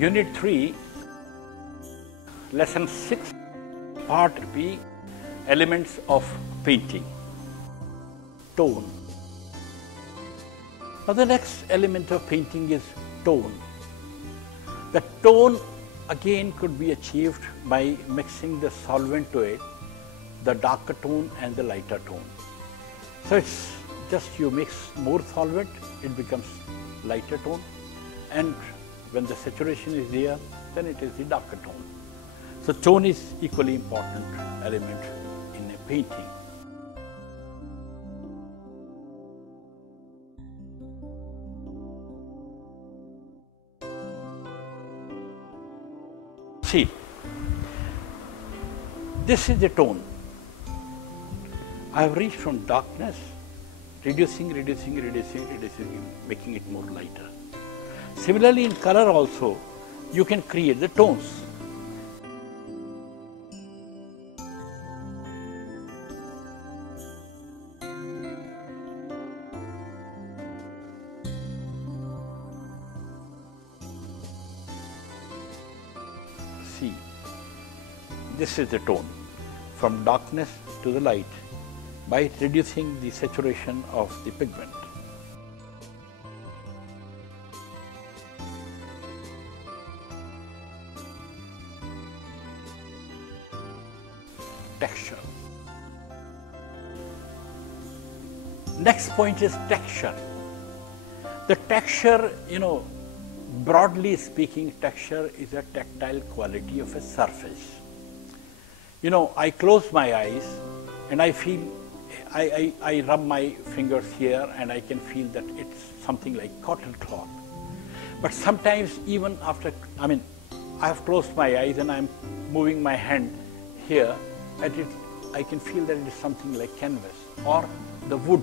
Unit 3, Lesson 6, Part B, Elements of Painting. Tone. Now the next element of painting is tone. The tone again could be achieved by mixing the solvent to it, the darker tone and the lighter tone. So it's just you mix more solvent, it becomes lighter tone, and when the saturation is there, then it is the darker tone. So tone is equally important element in a painting. See, this is the tone. I have reached from darkness, reducing, making it more lighter. Similarly, in color also, you can create the tones. See, this is the tone, from darkness to the light, by reducing the saturation of the pigment. Texture. Next point is texture. The texture, broadly speaking, texture is a tactile quality of a surface. I close my eyes and I feel, I rub my fingers here and I can feel that it's something like cotton cloth. But sometimes even after, I have closed my eyes and I'm moving my hand here, I can feel that it is something like canvas or the wood.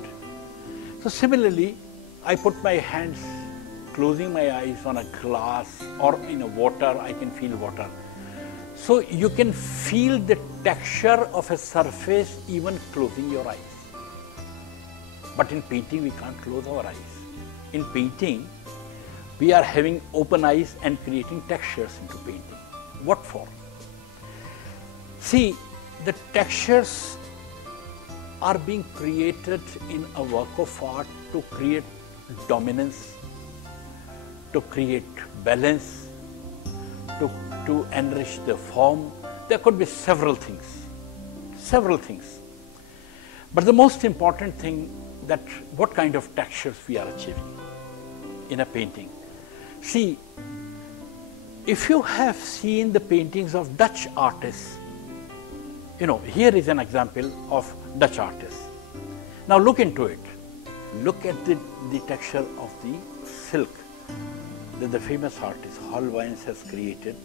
So similarly, I put my hands, closing my eyes on a glass or in a water, I can feel water. So you can feel the texture of a surface even closing your eyes. But in painting, we can't close our eyes. In painting, we are having open eyes and creating textures into painting. What for? See, the textures are being created in a work of art to create dominance, to create balance, to enrich the form. There could be several things. But the most important thing that what kind of textures we are achieving in a painting. See, if you have seen the paintings of Dutch artists, here is an example of Dutch artists. Now look into it. Look at the texture of the silk that the famous artist Holbein has created.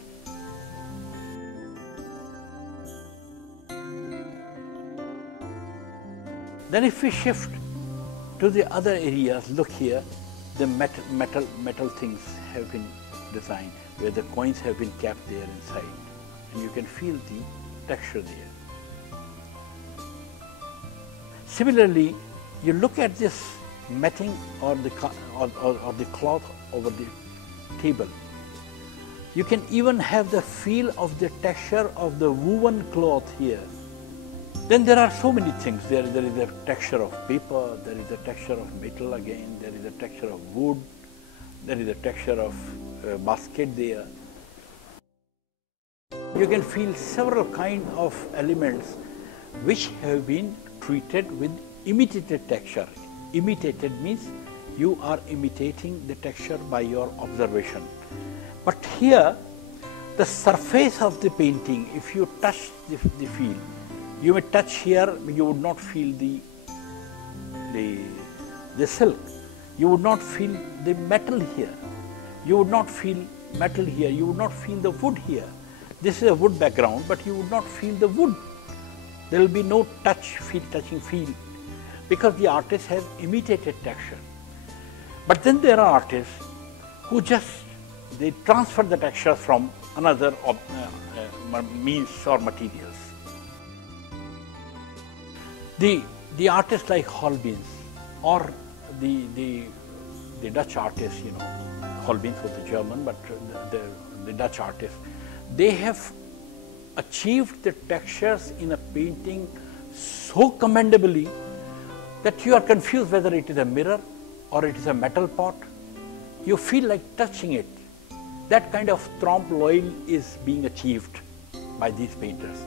Then if we shift to the other areas, look here, the metal things have been designed, where the coins have been kept there inside, and you can feel the texture there. Similarly, you look at this matting or the cloth over the table. You can even have the feel of the texture of the woven cloth here. Then there are so many things. There is a texture of paper, there is a texture of metal again, there is a texture of wood, there is a texture of basket there. You can feel several kinds of elements which have been treated with imitated texture. Imitated means you are imitating the texture by your observation. But here, the surface of the painting, if you touch the field, you may touch here, you would not feel the silk. You would not feel the metal here. You would not feel metal here. You would not feel the wood here. This is a wood background, but you would not feel the wood. There will be no touching feel, because the artist has imitated texture. But then there are artists who they transfer the texture from another means or materials. The artists like Holbein or the Dutch artists, Holbein was a German, but the Dutch artists, they have achieved the textures in a painting so commendably that you are confused whether it is a mirror or it is a metal pot. You feel like touching it. That kind of trompe l'oeil is being achieved by these painters.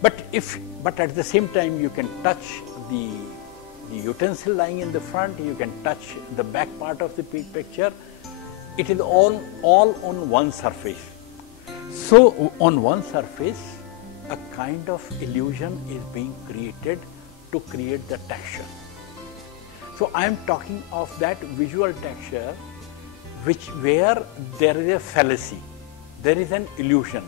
But at the same time, you can touch the utensil lying in the front, you can touch the back part of the picture. It is all on one surface. So on one surface, a kind of illusion is being created to create the texture. So I am talking of that visual texture where there is a fallacy, there is an illusion.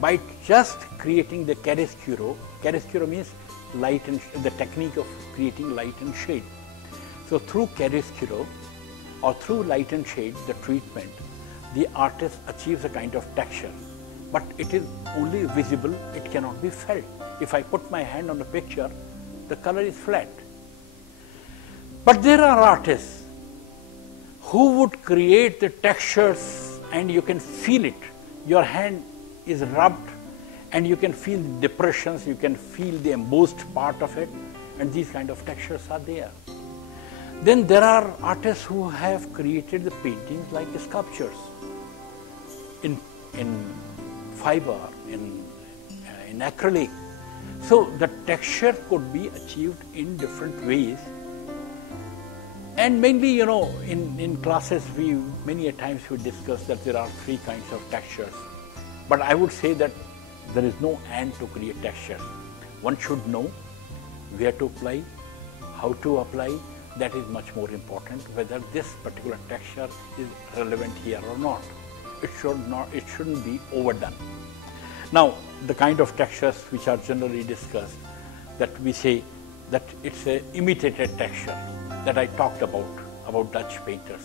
By just creating the chiaroscuro, chiaroscuro means light and the technique of creating light and shade. So through chiaroscuro or through light and shade, the treatment, the artist achieves a kind of texture. But it is only visible, it cannot be felt. If I put my hand on a picture, the color is flat. But there are artists who would create the textures and you can feel it. Your hand is rubbed and you can feel the depressions, you can feel the embossed part of it, and these kind of textures are there. Then there are artists who have created the paintings like sculptures in fiber, in acrylic. So the texture could be achieved in different ways. And mainly, you know, in classes, many a times we discuss that there are three kinds of textures. But I would say that there is no end to create texture. One should know where to apply, how to apply. That is much more important, whether this particular texture is relevant here or not. It shouldn't be overdone. Now, the kind of textures which are generally discussed, that we say that it's an imitated texture that I talked about Dutch painters.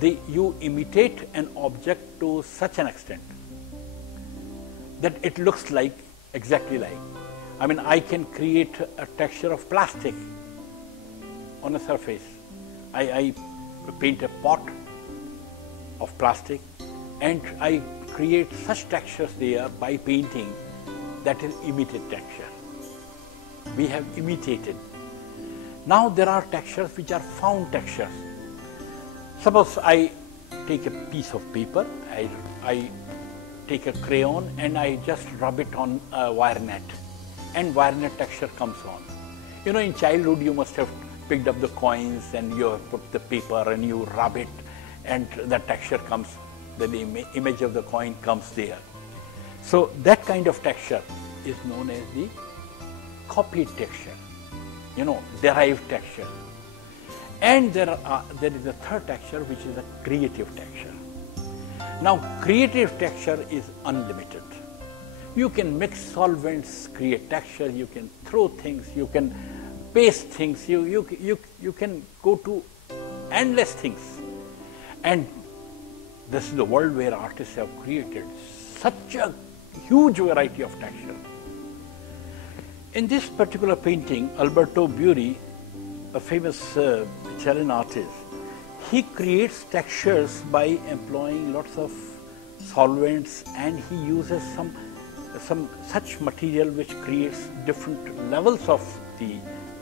You imitate an object to such an extent that it looks like, exactly like. I mean, I can create a texture of plastic on a surface. I paint a pot of plastic and I create such textures there by painting. That is imitated texture. We have imitated. Now there are textures which are found textures. Suppose I take a piece of paper, I take a crayon and I just rub it on a wire net, and wire net texture comes on. You know, in childhood you must have picked up the coins and you have put the paper and you rub it and the texture comes, the image of the coin comes there. So that kind of texture is known as the copied texture, you know, derived texture. And there is a third texture which is a creative texture. Now creative texture is unlimited. You can mix solvents, create texture, you can throw things, you can paste things, you can go to endless things. And this is the world where artists have created such a huge variety of texture. In this particular painting, Alberto Buoy, a famous Italian artist, he creates textures by employing lots of solvents, and he uses some such material which creates different levels of the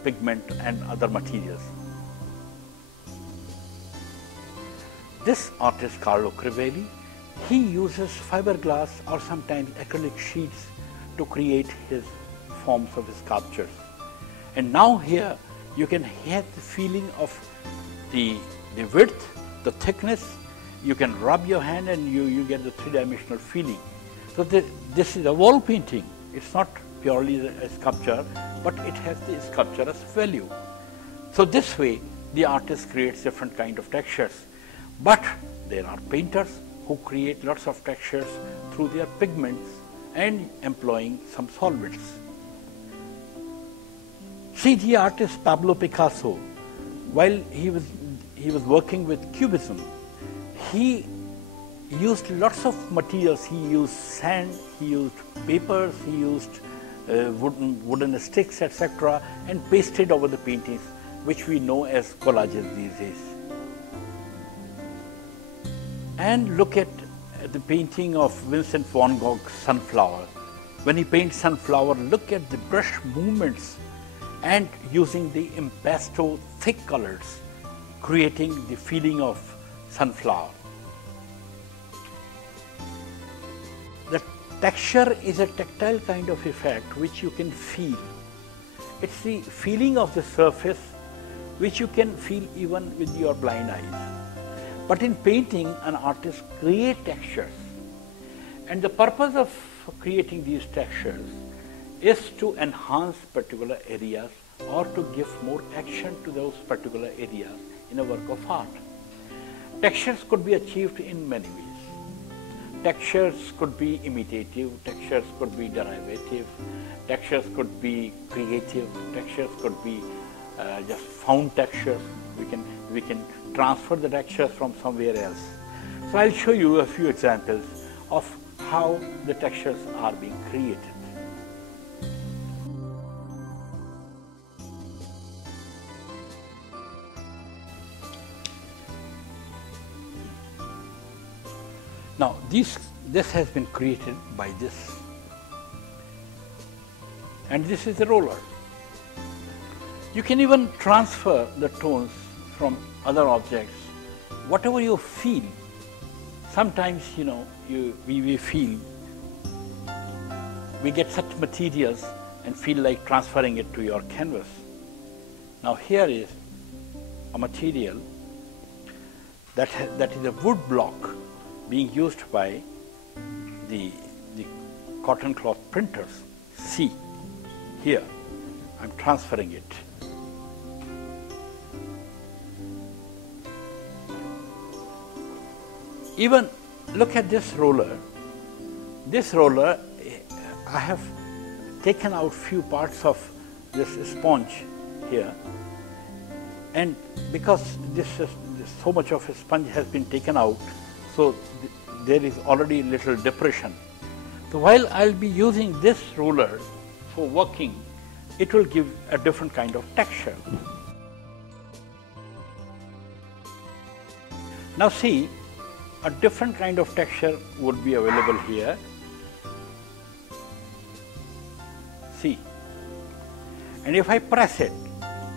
pigment and other materials. This artist, Carlo Crivelli, he uses fiberglass or sometimes acrylic sheets to create his forms of his sculptures. And now here you can have the feeling of the width, the thickness. You can rub your hand and you get the three-dimensional feeling. So this is a wall painting. It's not purely a sculpture, but it has the sculpturous value. So this way the artist creates different kind of textures. But there are painters who create lots of textures through their pigments and employing some solvents. See the artist Pablo Picasso, while he was working with Cubism, he used lots of materials. He used sand, he used papers, he used wooden sticks, etc., and pasted over the paintings, which we know as collages these days. And look at the painting of Vincent van Gogh's Sunflower. When he paints sunflower, look at the brush movements and using the impasto thick colors, creating the feeling of sunflower. The texture is a tactile kind of effect which you can feel. It's the feeling of the surface which you can feel even with your blind eyes. But in painting, an artist creates textures. And the purpose of creating these textures is to enhance particular areas or to give more action to those particular areas in a work of art. Textures could be achieved in many ways. Textures could be imitative, textures could be derivative, textures could be creative, textures could be just found textures. We can transfer the textures from somewhere else. So I'll show you a few examples of how the textures are being created. Now this has been created by this, and this is the roller. You can even transfer the tones from other objects, whatever you feel. Sometimes, we feel, we get such materials and feel like transferring it to your canvas. Now here is a material that is a wood block being used by the cotton cloth printers. See, here, I'm transferring it. Even look at this roller. This roller, I have taken out few parts of this sponge here, and because so much of a sponge has been taken out, so there is already little depression. So while I'll be using this roller for working, it will give a different kind of texture. Now see, a different kind of texture would be available here. See, and if I press it,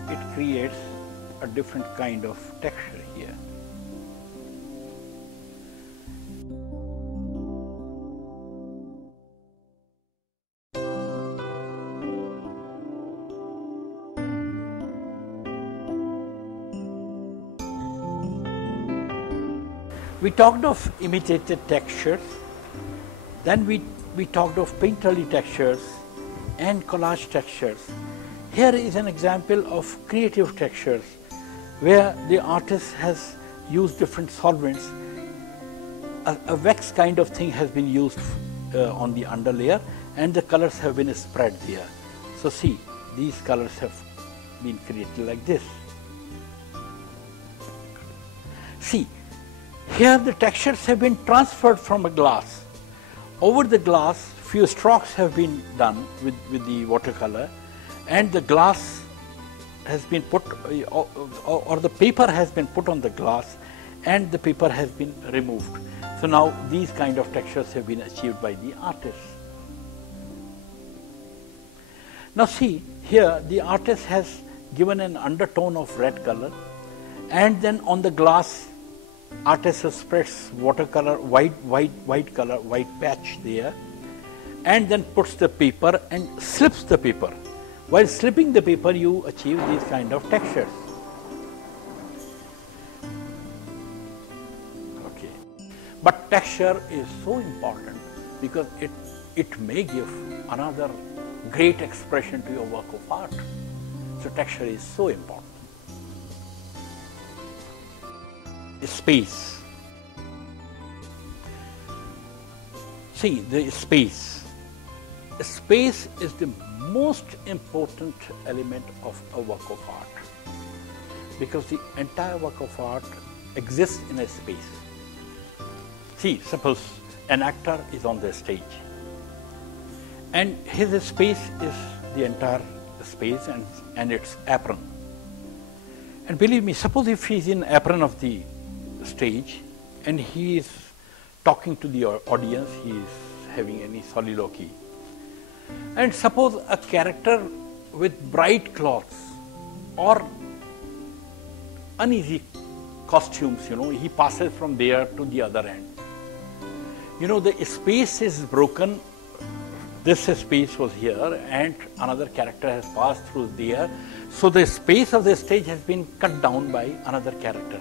it creates a different kind of texture here. We talked of imitated textures, then we talked of painterly textures and collage textures. Here is an example of creative textures where the artist has used different solvents. A wax kind of thing has been used on the underlayer and the colors have been spread there. So see, these colors have been created like this. See, here the textures have been transferred from a glass. Over the glass, few strokes have been done with the watercolor, and the glass has been put, or the paper has been put on the glass, and the paper has been removed. So now these kind of textures have been achieved by the artist. Now see, here the artist has given an undertone of red color, and then on the glass, artist spreads watercolor, white color, white patch there, and then puts the paper and slips the paper. While slipping the paper, you achieve these kind of textures. Okay, but texture is so important because it may give another great expression to your work of art. So texture is so important. Space. See, the space. Space is the most important element of a work of art because the entire work of art exists in a space. See, suppose an actor is on the stage and his space is the entire space and its apron. And believe me, suppose if he is in apron of the stage and he is talking to the audience, he is having any soliloquy. And suppose a character with bright clothes or uneasy costumes, he passes from there to the other end. The space is broken. This space was here and another character has passed through there. So the space of the stage has been cut down by another character.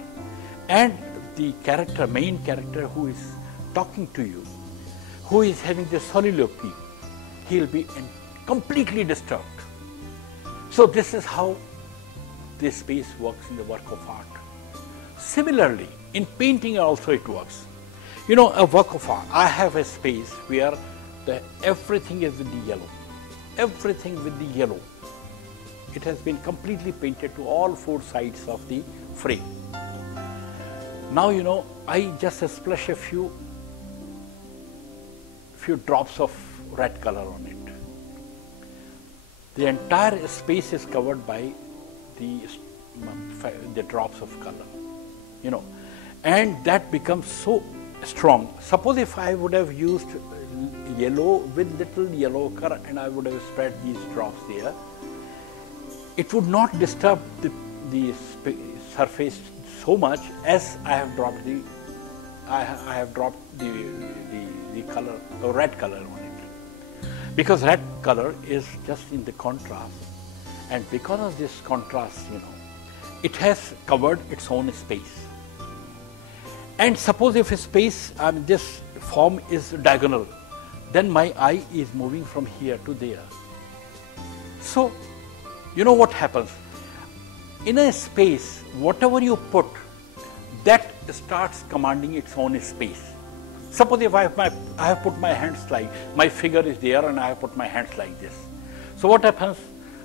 And the main character who is talking to you, who is having the soliloquy, he will be completely disturbed. So this is how this space works in the work of art. Similarly, in painting also it works. A work of art, I have a space where everything is with the yellow. Everything with the yellow. It has been completely painted to all four sides of the frame. Now, I just splash a few drops of red color on it. The entire space is covered by the drops of color, and that becomes so strong. Suppose if I would have used yellow with little yellow ochre and I would have spread these drops there, it would not disturb the surface so much as I have dropped the color, the red color on it. Because red color is just in the contrast, and because of this contrast, it has covered its own space. And suppose if a space, this form is diagonal, then my eye is moving from here to there. So, what happens? In a space, whatever you put, that starts commanding its own space. Suppose if I have put my hands like, my figure is there and I have put my hands like this. So what happens?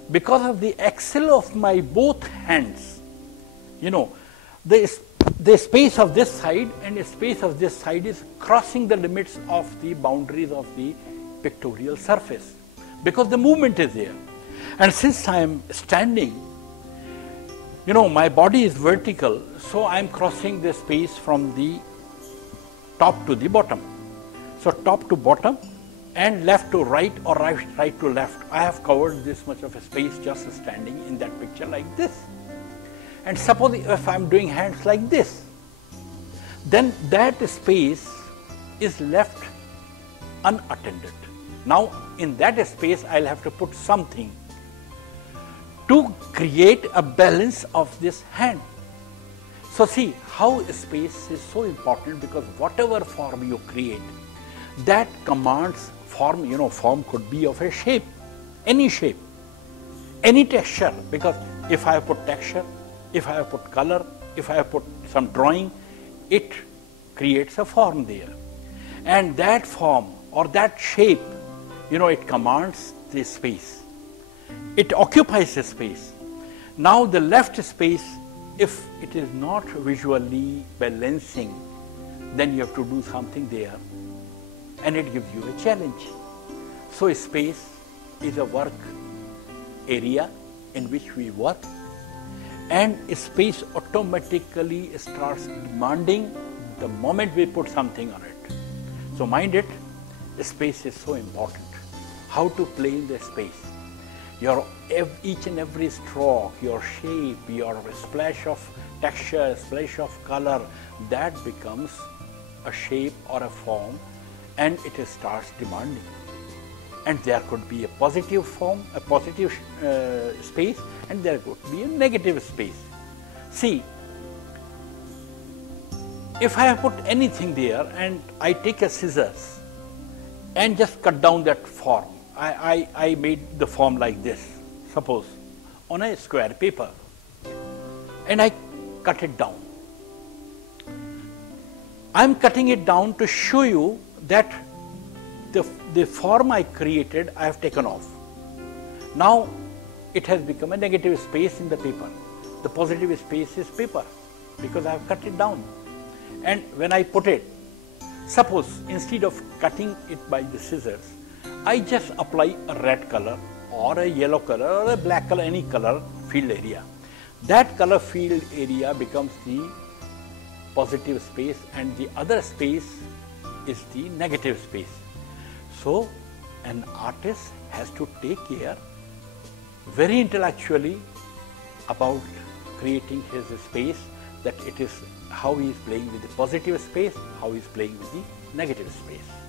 Because of the axle of my both hands, the space of this side and the space of this side is crossing the limits of the boundaries of the pictorial surface, because the movement is there. And since I am standing, my body is vertical, so I am crossing the space from the top to the bottom. So top to bottom and left to right or right to left. I have covered this much of a space just standing in that picture like this. And suppose if I am doing hands like this, then that space is left unattended. Now in that space I will have to put something to create a balance of this hand. So see how space is so important, because whatever form you create, that commands form. Form could be of a shape, any texture, because if I have put texture, if I have put color, if I have put some drawing, it creates a form there. And that form or that shape, it commands the space. It occupies a space. Now the left space, if it is not visually balancing, then you have to do something there, and it gives you a challenge. So space is a work area in which we work, and space automatically starts demanding the moment we put something on it. So mind it, space is so important. How to play in the space. Each and every stroke, your shape, your splash of texture, splash of color, that becomes a shape or a form, and it starts demanding. And there could be a positive form, a positive space, and there could be a negative space. See, if I have put anything there and I take a scissors and just cut down that form, I made the form like this, suppose, on a square paper, and I cut it down. I am cutting it down to show you that the form I created, I have taken off. Now it has become a negative space in the paper. The positive space is paper, because I have cut it down. And when I put it, suppose instead of cutting it by the scissors, I just apply a red color or a yellow color or a black color, any color field area. That color field area becomes the positive space, and the other space is the negative space. So an artist has to take care very intellectually about creating his space, that it is how he is playing with the positive space, how he is playing with the negative space.